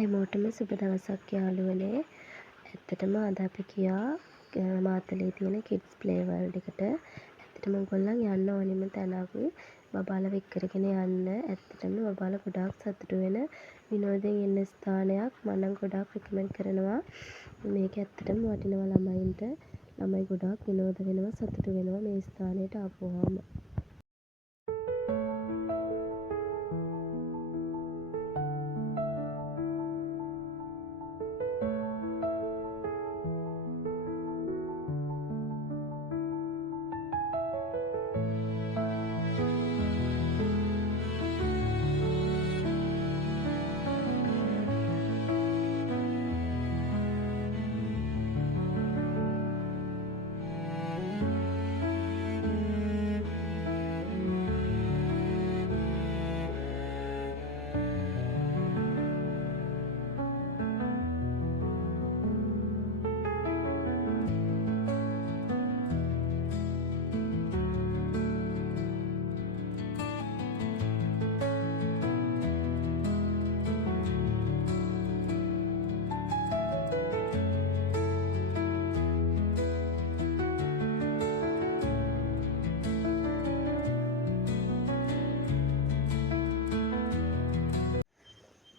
හැමෝටම සුබ දවසක් යාළුවනේ. ඇත්තටම අද අපි ගියා මාතලේ තියෙන කිඩ්ස් ප්ලේ වර්ල්ඩ් එකට. ඇත්තටම ඔයගොල්ලන් යන්න ඕනෙම තැනක්. බබාලව එක්කරගෙන යන්න. ඇත්තටම බබාලා ගොඩාක් සතුටු වෙන විනෝදයෙන් ඉන්න ස්ථානයක්. මම නම් ගොඩාක් රෙකමන්ඩ් කරනවා. මේක ඇත්තටම වටිනවා ළමයින්ට. ළමයි ගොඩාක් විනෝද වෙනවා, සතුටු වෙනවා මේ ස්ථානයට ආපුවාම.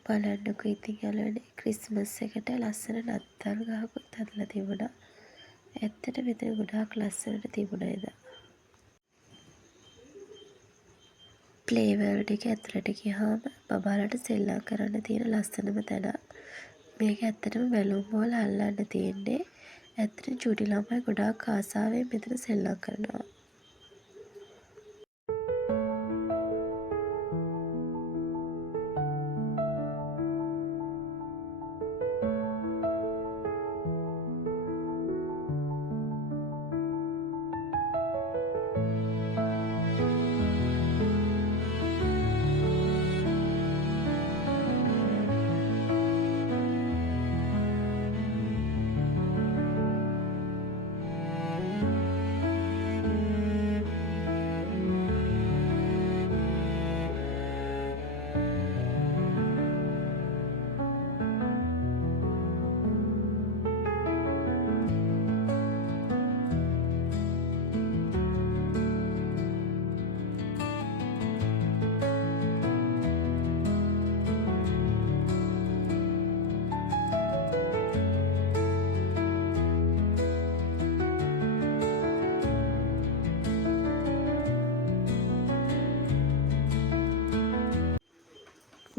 බලන්නකො ඉතින් යාළුවනේ ක්‍රිස්මස් එකට ලස්සන නත්තල් ගහකුත් හදලා තිබුණා. ඇත්තට මෙතන ගොඩාක් ලස්සනට තිබුණා එදා. ප්ලේ වර්ල්ඩ් එක ඇතුළට ගියාම බබාලට සෙල්ලම් කරන්න තියෙන ලස්සනම තැනක්. මේක ඇත්තටම බැලුම් බෝල අල්ලන්න තියෙන්නේ. ඇත්තට චුටි ළමයි ගොඩාක් ආසාවෙන් මෙතන සෙල්ලම් කරනවා.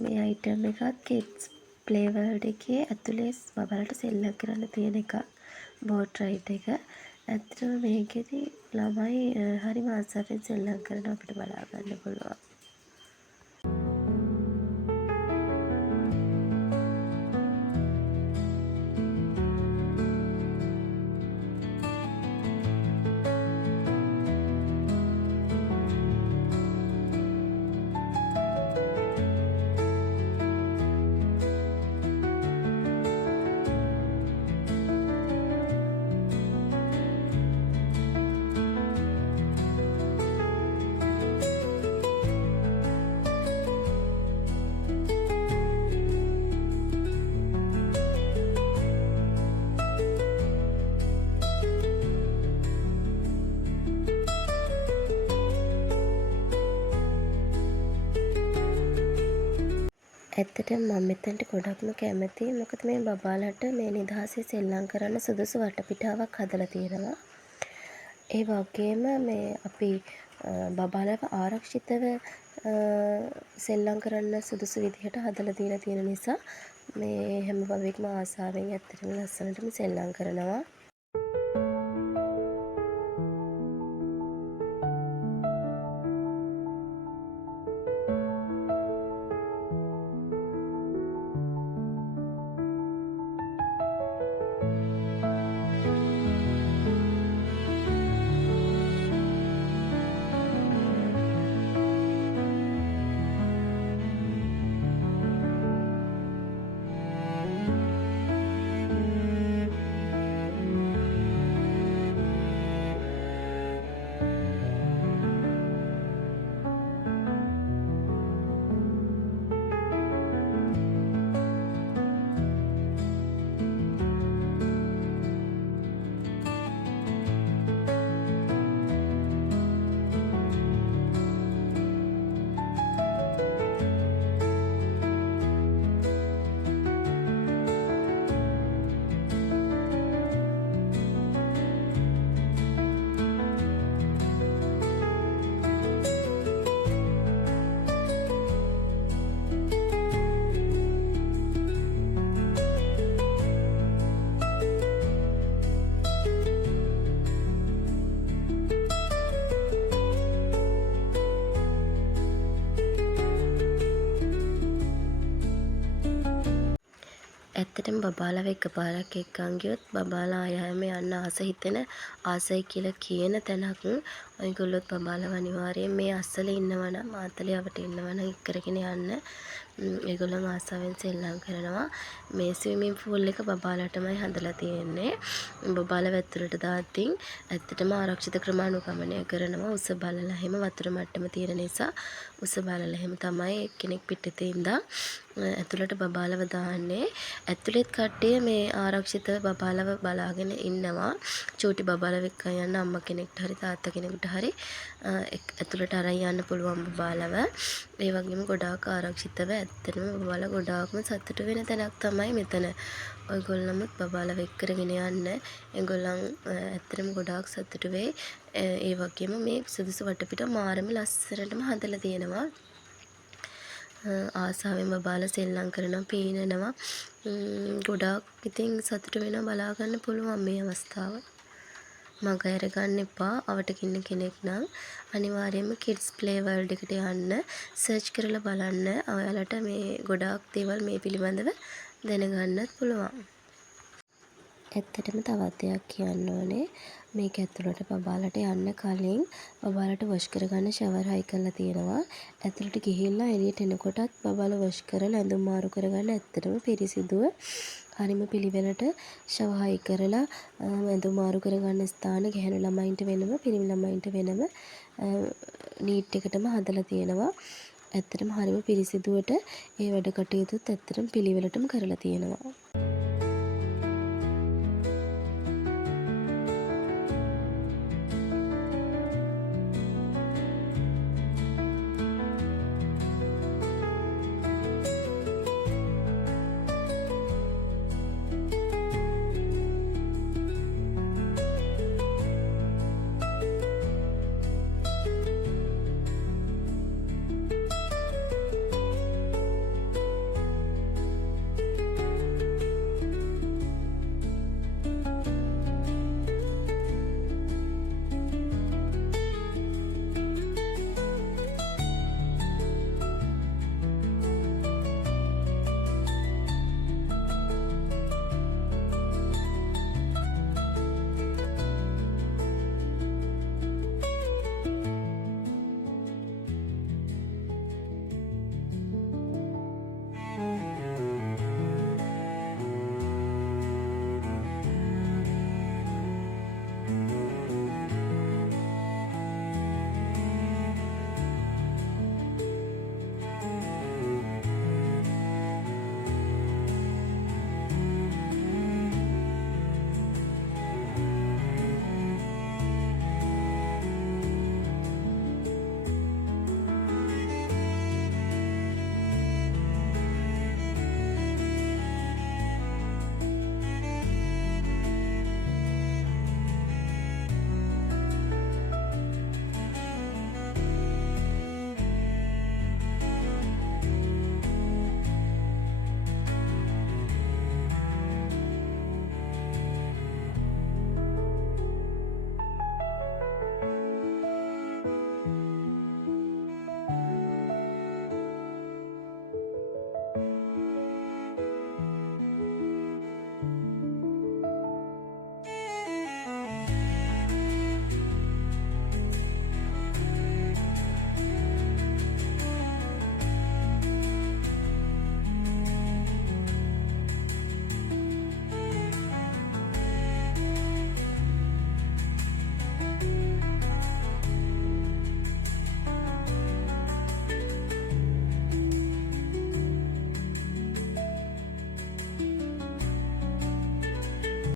මේ අයිටම් එකත් කිඩ්ස් ප්ලේ වර්ල්ඩ් එකේ ඇතුලේ බබාලට සෙල්ලම් කරන්න තියෙන එකක්. බෝට් රයිඩ් එක. ඇත්තටම මේකෙදි ළමයි හරිම ආසාවෙන් සෙල්ලම් කරනවා අපිට බලා ගන්න පුළුවන්. ඇත්තටම මම මෙතනට ගොඩක්ම කැමතියි. මොකද මේ බබාලට මේ නිදහසේ සෙල්ලම් කරන්න සුදුසු වටපිටාවක් හදලා තියෙනවා. ඒ වගේම මේ අපි බබාලව ආරක්ෂිතව සෙල්ලම් කරන්න සුදුසු විදිහට හදලා දීලා තියෙන නිසා මේ හැම බබෙක්ම ආසාවෙන් ඇත්තටම ලස්සනටම සෙල්ලම් කරනවා. ඇත්තටම බබාලව එකපාරක් එක්කන් ගියොත් බබාලා ආයෙම යන්න ආසයි කියලා කියන තැනක් ඔයගොල්ලොත් බබාලව අනිවාර්යයෙන් මේ අස්සල ඉන්නවනම් මාතලේ අවට ඉන්නවනම් එක්කරගෙන යන්න. ඒගොල්ලන් ආසාවෙන් සෙල්ලම් කරනවා. මේ ස්විමින් pool එක බබාලටමයි හදලා තියෙන්නේ. බබාලව ඇතුළට දාද්දී ඇත්තටම ආරක්ෂිත ක්‍රමානුගමනය කරනවා. උස බලලා එහෙම වතුර මට්ටම තියෙන නිසා උස බලලා එහෙම තමයි එක්කෙනෙක් පිටතේ ඉඳන් ඇතුළට බබාලව දාන්නේ. ඇතුළෙත් කට්ටිය මේ ආරක්ෂිත බබාලව බලාගෙන ඉන්නවා. චූටි බබාලව එක්ක යන්න අම්මා කෙනෙක්ට හරි තාත්තා කෙනෙකුට හරි ඇතුළට අරන් යන්න පුළුවන් බබාලව. ඒ වගේම ගොඩාක් ආරක්ෂිතව ඇත්තටම බබාලා ගොඩාක්ම සතුටු වෙන තැනක් තමයි මෙතන. ඔයගොල්ලන්මුත් බබාලව එක්කරගෙන යන්න. ඒගොල්ලන් ඇත්තටම ගොඩාක් සතුටු වෙයි. ඒ වගේම මේ සුදුසු වටපිට මාරම ලස්සනටම හදලා තියෙනවා. ආසාවෙන් බබාලා සෙල්ලම් කරනවා පීනනවා. ගොඩාක් ඉතින් සතුටු වෙනවා බලා ගන්න පුළුවන් මේ අවස්ථාව. මග අරගන්න එපා. අවට ඉන්න කෙනෙක් නම් අනිවාර්යයෙන්ම kids play world එකට යන්න සර්ච් කරලා බලන්න. ඔයාලට මේ ගොඩාක් දේවල් මේ පිළිබඳව දැනගන්නත් පුළුවන්. ඇත්තටම තවත් දෙයක් කියන්න ඕනේ. මේක ඇතුළට බබාලට යන්න කලින් බබාලට වොෂ් කරගන්න shower හයි කරලා තියෙනවා. ඇතුළට ගිහිල්ලා එළියට එනකොටත් බබාලා වොෂ් කරලා ඇඳුම් මාරු කරගන්න ඇත්තටම පිරිසිදුව හරිම පිළිවෙලට shower හයි කරලා ඇඳුම් මාරු කරගන්න ස්ථාන ගැහැණු ළමයින්ට වෙනම පිරිමි ළමයින්ට වෙනම නීට් එකටම හදලා තියෙනවා. ඇත්තටම හරිම පිරිසිදුවට ඒ වැඩ කටයුතුත් ඇත්තටම පිළිවෙලටම කරලා තියෙනවා.